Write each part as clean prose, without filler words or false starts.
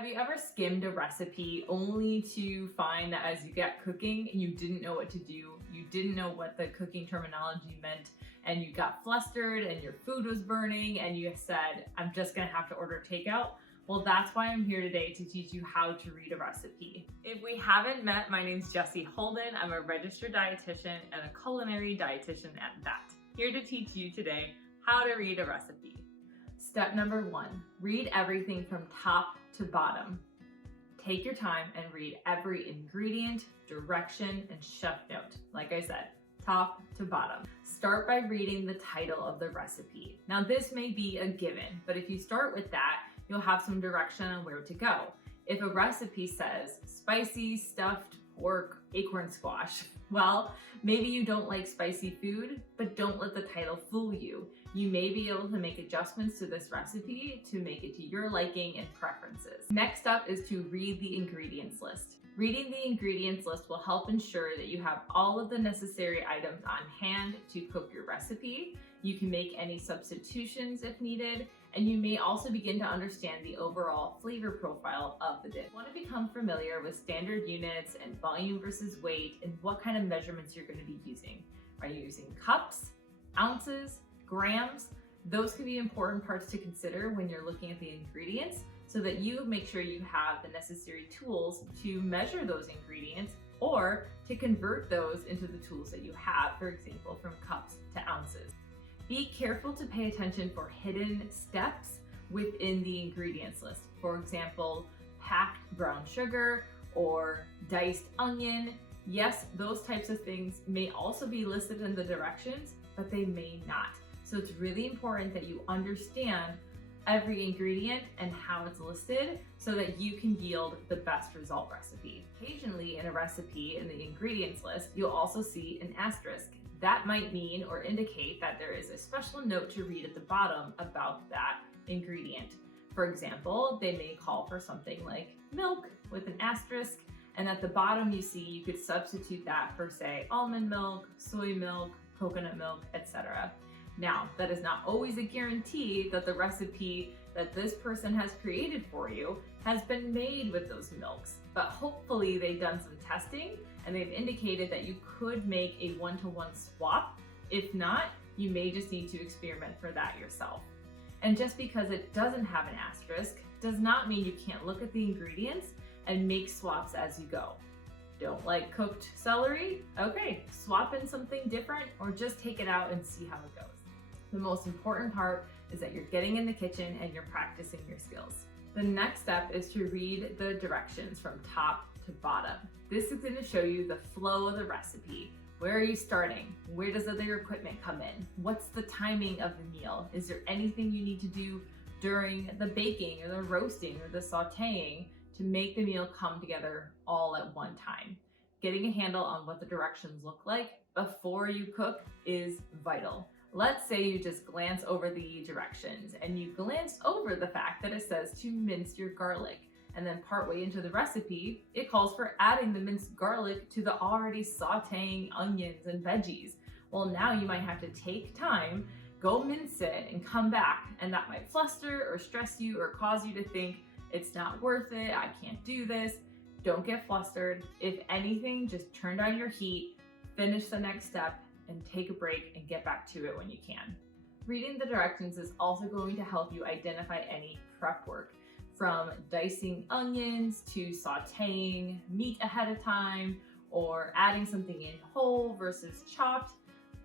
Have you ever skimmed a recipe only to find that as you get cooking, you didn't know what to do, you didn't know what the cooking terminology meant, and you got flustered and your food was burning and you said, I'm just gonna have to order takeout? Well, that's why I'm here today to teach you how to read a recipe. If we haven't met, my name's Jessi Holden. I'm a registered dietitian and a culinary dietitian at that. Here to teach you today how to read a recipe. Step number 1, read everything from top to bottom. Take your time and read every ingredient, direction, and chef note. Like I said, top to bottom. Start by reading the title of the recipe. Now this may be a given, but if you start with that, you'll have some direction on where to go. If a recipe says spicy stuffed pork acorn squash, well, maybe you don't like spicy food, but don't let the title fool you. You may be able to make adjustments to this recipe to make it to your liking and preferences. Next up is to read the ingredients list. Reading the ingredients list will help ensure that you have all of the necessary items on hand to cook your recipe. You can make any substitutions if needed, and you may also begin to understand the overall flavor profile of the dish. You want to become familiar with standard units and volume versus weight and what kind of measurements you're going to be using. Are you using cups, ounces, grams? Those can be important parts to consider when you're looking at the ingredients so that you make sure you have the necessary tools to measure those ingredients or to convert those into the tools that you have, for example, from cups to ounces. Be careful to pay attention for hidden steps within the ingredients list. For example, packed brown sugar or diced onion. Yes, those types of things may also be listed in the directions, but they may not. So it's really important that you understand every ingredient and how it's listed so that you can yield the best result recipe. Occasionally in a recipe in the ingredients list, you'll also see an asterisk. That might mean or indicate that there is a special note to read at the bottom about that ingredient. For example, they may call for something like milk with an asterisk, and at the bottom you see you could substitute that for, say, almond milk, soy milk, coconut milk, etc. Now, that is not always a guarantee that the recipe that this person has created for you has been made with those milks, but hopefully they've done some testing and they've indicated that you could make a one-to-one swap. If not, you may just need to experiment for that yourself. And just because it doesn't have an asterisk does not mean you can't look at the ingredients and make swaps as you go. Don't like cooked celery? Okay, swap in something different or just take it out and see how it goes. The most important part is that you're getting in the kitchen and you're practicing your skills. The next step is to read the directions from top to bottom. This is going to show you the flow of the recipe. Where are you starting? Where does other equipment come in? What's the timing of the meal? Is there anything you need to do during the baking or the roasting or the sauteing to make the meal come together all at one time? Getting a handle on what the directions look like before you cook is vital. Let's say you just glance over the directions and you glance over the fact that it says to mince your garlic. And then partway into the recipe, it calls for adding the minced garlic to the already sauteing onions and veggies. Well, now you might have to take time, go mince it and come back, and that might fluster or stress you or cause you to think it's not worth it, I can't do this. Don't get flustered. If anything, just turn down your heat, finish the next step, and take a break and get back to it when you can. Reading the directions is also going to help you identify any prep work, from dicing onions to sauteing meat ahead of time or adding something in whole versus chopped.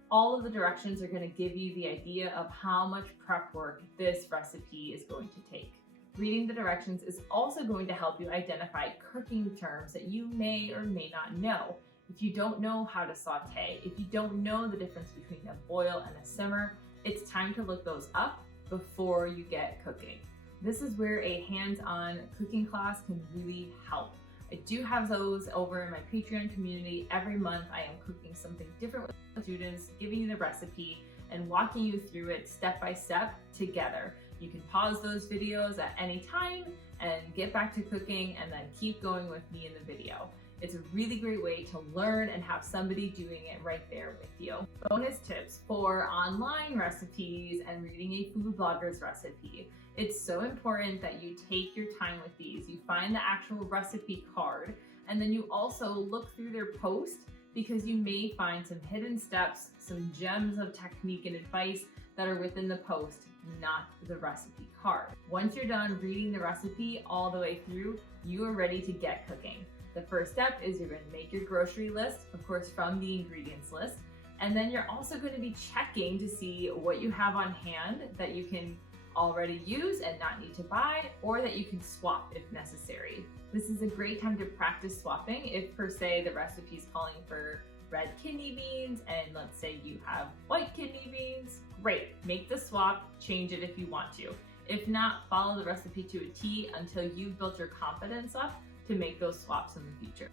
All of the directions are going to give you the idea of how much prep work this recipe is going to take. Reading the directions is also going to help you identify cooking terms that you may or may not know. If you don't know how to saute, if you don't know the difference between a boil and a simmer, it's time to look those up before you get cooking. This is where a hands-on cooking class can really help. I do have those over in my Patreon community. Every month I am cooking something different with students, giving you the recipe and walking you through it step by step together. You can pause those videos at any time and get back to cooking and then keep going with me in the video. It's a really great way to learn and have somebody doing it right there with you. Bonus tips for online recipes and reading a food blogger's recipe. It's so important that you take your time with these. You find the actual recipe card, and then you also look through their post, because you may find some hidden steps, some gems of technique and advice that are within the post, not the recipe card. Once you're done reading the recipe all the way through, you are ready to get cooking. The first step is you're going to make your grocery list, of course, from the ingredients list. And then you're also going to be checking to see what you have on hand that you can already use and not need to buy, or that you can swap if necessary. This is a great time to practice swapping if, per se, the recipe is calling for red kidney beans and let's say you have white kidney beans. Great, make the swap, change it if you want to. If not, follow the recipe to a T until you've built your confidence up to make those swaps in the future.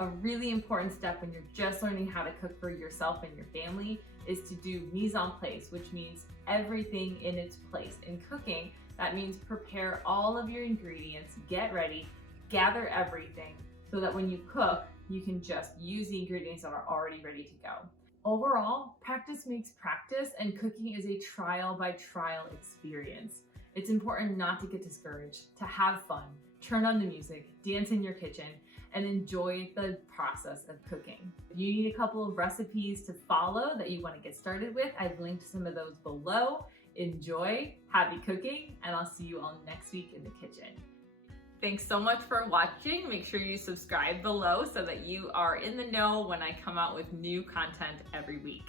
A really important step when you're just learning how to cook for yourself and your family is to do mise en place, which means everything in its place. In cooking, that means prepare all of your ingredients, get ready, gather everything so that when you cook, you can just use the ingredients that are already ready to go. Overall, practice makes practice, and cooking is a trial by trial experience. It's important not to get discouraged, to have fun, turn on the music, dance in your kitchen, and enjoy the process of cooking. If you need a couple of recipes to follow that you want to get started with, I've linked some of those below. Enjoy, happy cooking, and I'll see you all next week in the kitchen. Thanks so much for watching. Make sure you subscribe below so that you are in the know when I come out with new content every week.